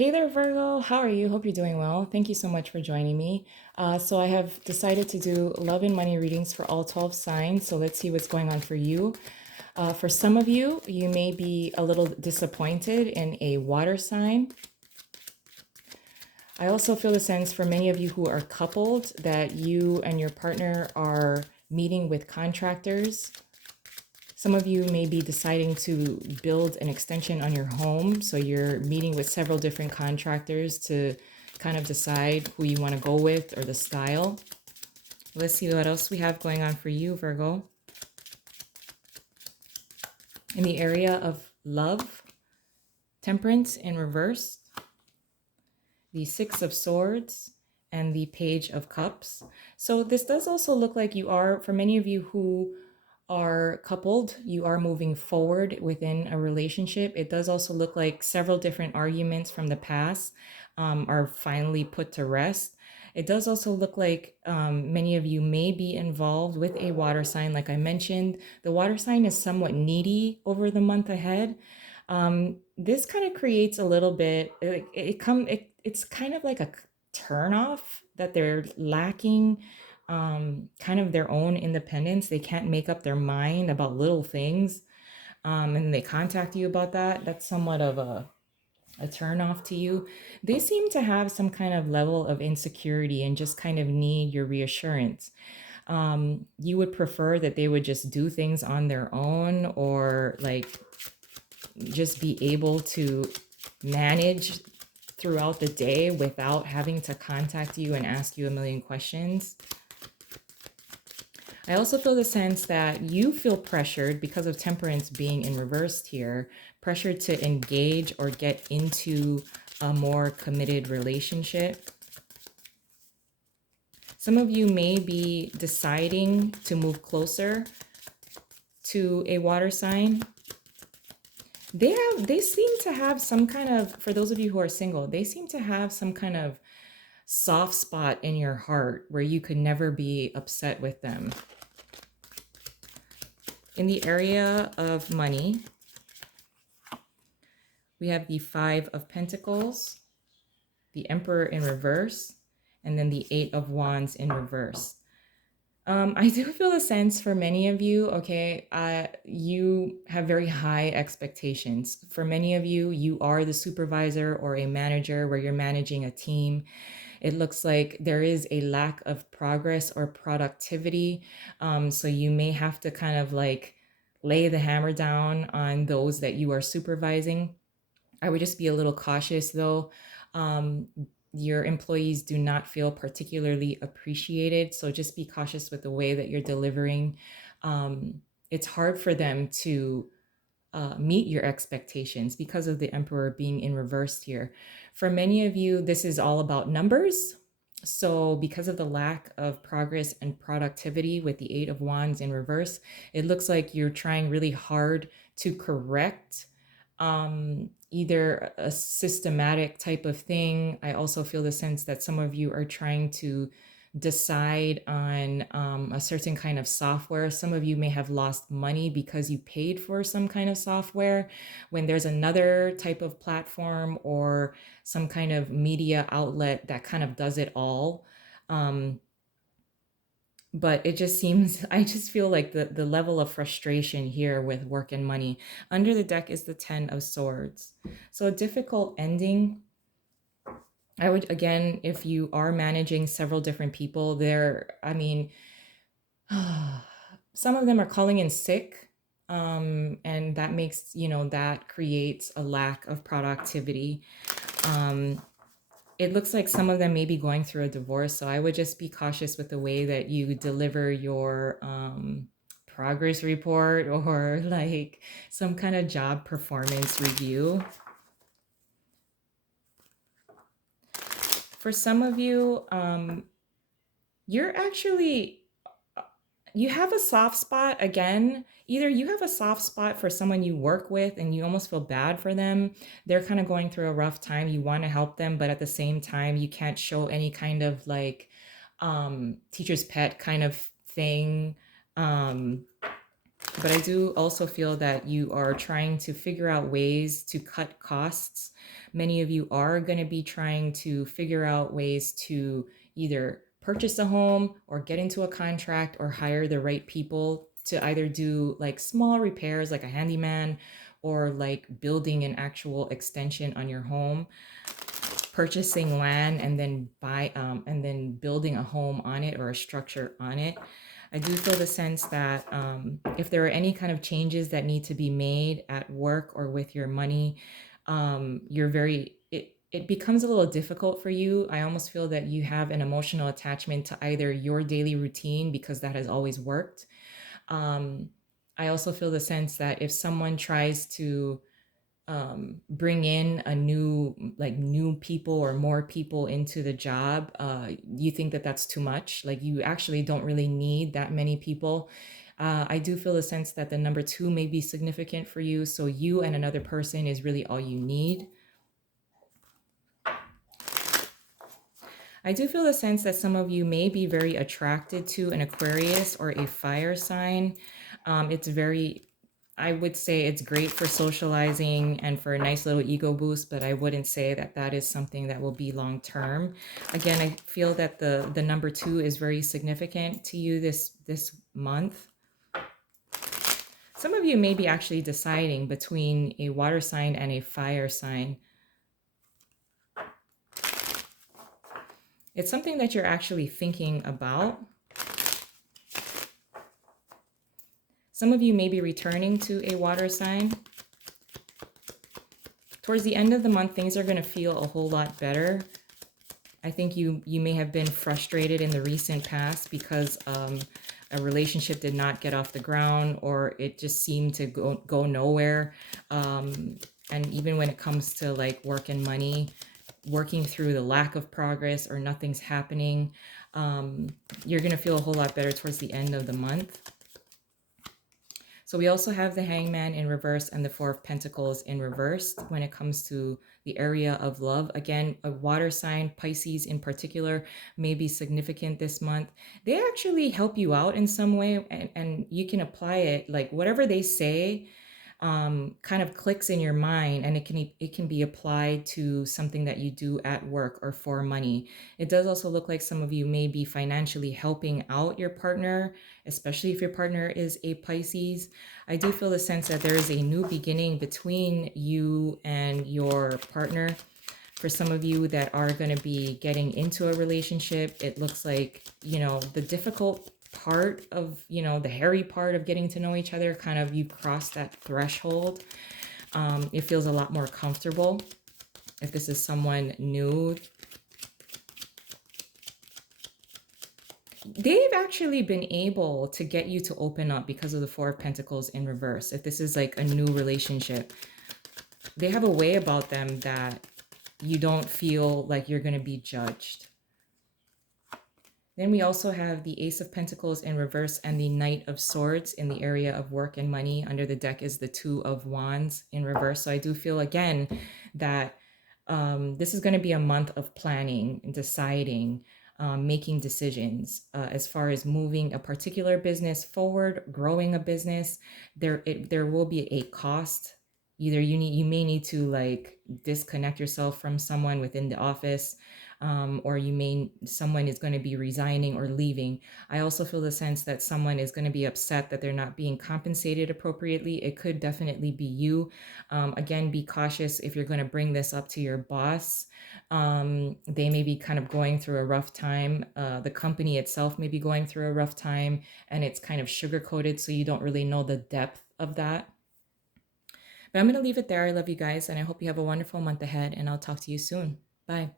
Hey there, Virgo. How are you? Hope you're doing well. Thank you so much for joining me. So, I have decided to do love and money readings for all 12 signs. So, let's see what's going on for you. For some of you, you may be a little disappointed in a water sign. I also feel the sense for many of you who are coupled that you and your partner are meeting with contractors. Some of you may be deciding to build an extension on your home. So you're meeting with several different contractors to kind of decide who you want to go with or the style. Let's see what else we have going on for you, Virgo. In the area of love, temperance in reverse, the Six of Swords, and the Page of Cups. So this does also look like you are, for many of you who are coupled, you are moving forward within a relationship. It does also look like several different arguments from the past are finally put to rest. It does also look like many of you may be involved with a water sign. Like I mentioned, the water sign is somewhat needy over the month ahead. This kind of creates a little bit, it's kind of like a turn off that they're lacking kind of their own independence. They can't make up their mind about little things. And they contact you about that. That's somewhat of a turn off to you. They seem to have some kind of level of insecurity and just kind of need your reassurance. You would prefer that they would just do things on their own or like just be able to manage throughout the day without having to contact you and ask you a million questions. I also feel the sense that you feel pressured because of temperance being in reversed here, pressured to engage or get into a more committed relationship. Some of you may be deciding to move closer to a water sign. They seem to have some kind of, for those of you who are single, they seem to have some kind of soft spot in your heart where you could never be upset with them. In the area of money, we have the Five of Pentacles, the Emperor in reverse, and then the Eight of Wands in reverse. I do feel a sense for many of you, okay, you have very high expectations. For many of you, you are the supervisor or a manager where you're managing a team. It looks like there is a lack of progress or productivity. So you may have to kind of like lay the hammer down on those that you are supervising. I would just be a little cautious though. Your employees do not feel particularly appreciated. So just be cautious with the way that you're delivering. It's hard for them to meet your expectations because of the Emperor being in reverse here. For many of you, this is all about numbers. So because of the lack of progress and productivity with the Eight of Wands in reverse, it looks like you're trying really hard to correct either a systematic type of thing. I also feel the sense that some of you are trying to decide on a certain kind of software. Some of you may have lost money because you paid for some kind of software when there's another type of platform or some kind of media outlet that kind of does it all. But it just seems, I just feel like the level of frustration here with work and money. Under the deck is the Ten of Swords. So a difficult ending. I would, again, if you are managing several different people there, I mean, some of them are calling in sick. And that makes, that creates a lack of productivity. It looks like some of them may be going through a divorce. So I would just be cautious with the way that you deliver your progress report or like some kind of job performance review. For some of you, you're actually, you have a soft spot again. Either you have a soft spot for someone you work with and you almost feel bad for them. They're kind of going through a rough time. You want to help them, but at the same time, you can't show any kind of like teacher's pet kind of thing. But I do also feel that you are trying to figure out ways to cut costs. Many of you are going to be trying to figure out ways to either purchase a home or get into a contract or hire the right people to either do like small repairs like a handyman or like building an actual extension on your home, purchasing land and then building a home on it or a structure on it. I do feel the sense that if there are any kind of changes that need to be made at work or with your money, it becomes a little difficult for you. I almost feel that you have an emotional attachment to either your daily routine because that has always worked. Um, I also feel the sense that if someone tries to bring in a new people or more people into the job, you think that that's too much. Like you actually don't really need that many people. I do feel a sense that the number two may be significant for you. So you and another person is really all you need. I do feel the sense that some of you may be very attracted to an Aquarius or a fire sign. It's very, I would say it's great for socializing and for a nice little ego boost, but I wouldn't say that that is something that will be long term. Again, I feel that the number two is very significant to you this month. Some of you may be actually deciding between a water sign and a fire sign. It's something that you're actually thinking about. Some of you may be returning to a water sign. Towards the end of the month, things are going to feel a whole lot better. I think you may have been frustrated in the recent past because a relationship did not get off the ground or it just seemed to go nowhere. And even when it comes to like work and money, working through the lack of progress or nothing's happening, you're going to feel a whole lot better towards the end of the month. So we also have the Hangman in reverse and the Four of Pentacles in reverse when it comes to the area of love. Again, a water sign, Pisces in particular, may be significant this month. They actually help you out in some way, and you can apply it, like whatever they say kind of clicks in your mind, and it can be applied to something that you do at work or for money. It does also look like some of you may be financially helping out your partner, especially if your partner is a Pisces. I do feel the sense that there is a new beginning between you and your partner. For some of you that are going to be getting into a relationship, it looks like, the difficult part of, the hairy part of getting to know each other, kind of you cross that threshold. It feels a lot more comfortable. If this is someone new, they've actually been able to get you to open up because of the Four of Pentacles in reverse. If this is like a new relationship, they have a way about them that you don't feel like you're going to be judged. Then we also have the Ace of Pentacles in reverse and the Knight of Swords in the area of work and money. Under the deck is the Two of Wands in reverse. So I do feel again that this is going to be a month of planning and deciding, making decisions as far as moving a particular business forward, growing a business. There will be a cost. Either you may need to like disconnect yourself from someone within the office, or someone is going to be resigning or leaving. I also feel the sense that someone is going to be upset that they're not being compensated appropriately. It could definitely be you. Again, be cautious if you're going to bring this up to your boss. They may be kind of going through a rough time. The company itself may be going through a rough time, and it's kind of sugar-coated, so you don't really know the depth of that. But I'm going to leave it there. I love you guys, and I hope you have a wonderful month ahead, and I'll talk to you soon. Bye.